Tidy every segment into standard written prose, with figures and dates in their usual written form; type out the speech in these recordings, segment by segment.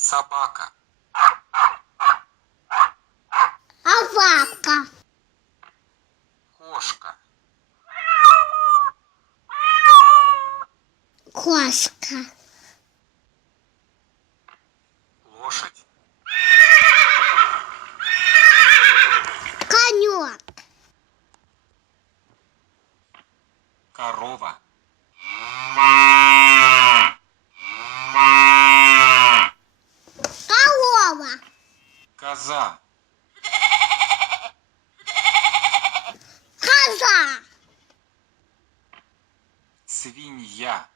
Собака. Овака. Кошка. Кошка. Лошадь. Конек. Корова. Корова. Коза. Коза. Свинья.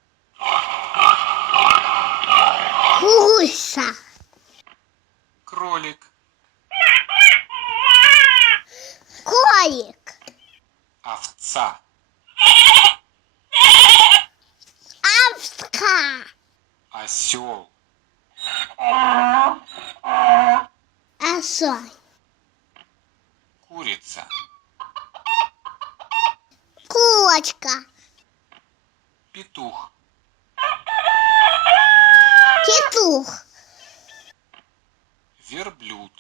Гуся. Кролик. Колик. Овца. Овца. Осел. Осой. Курица. Курочка. Петух. Петух. Верблюд.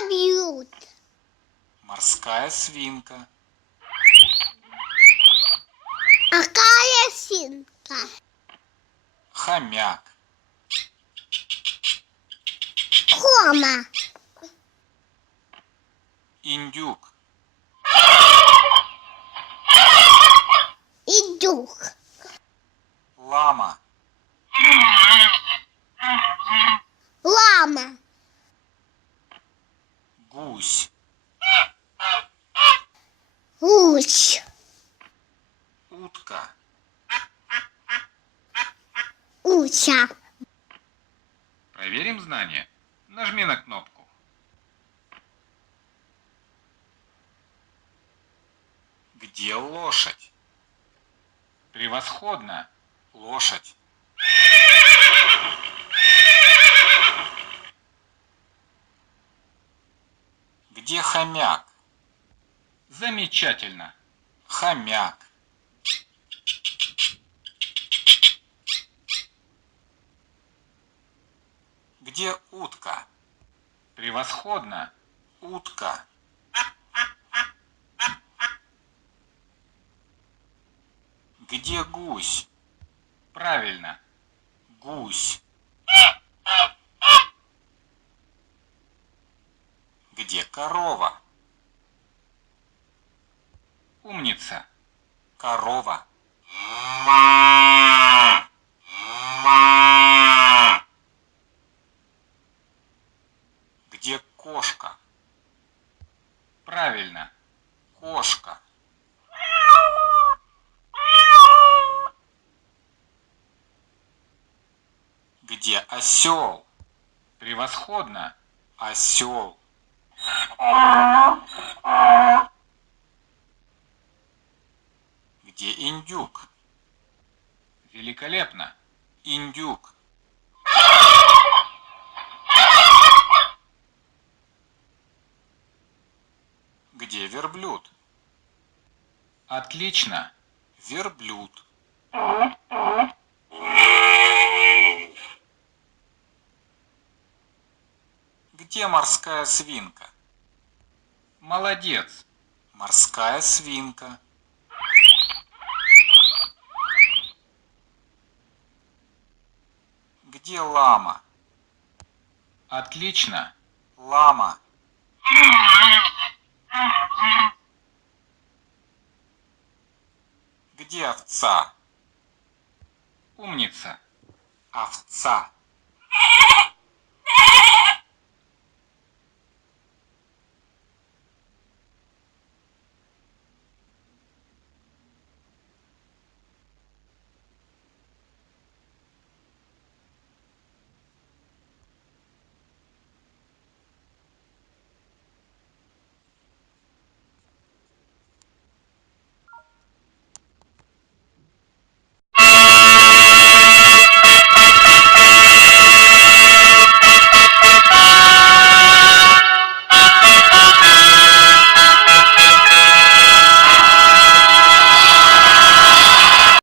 Обьют. Морская свинка. Какая синка. Хомяк. Кома. Индюк. Идух. Лама. Лама. Гусь. Гусь. Утка. Уся. Проверим знания. Нажми на кнопку. Где лошадь? Превосходно. Лошадь. Где хомяк? Замечательно. Хомяк. Где утка? Превосходно. Утка. Где гусь? Правильно. Гусь. Где корова? Умница. Корова. Где кошка? Правильно. Кошка. Где осел? Превосходно. Осел. Где индюк? Великолепно. Индюк. Где верблюд? Отлично. Верблюд. Где морская свинка? Молодец. Морская свинка. Где лама? Отлично. Лама. Где овца? Умница. Овца.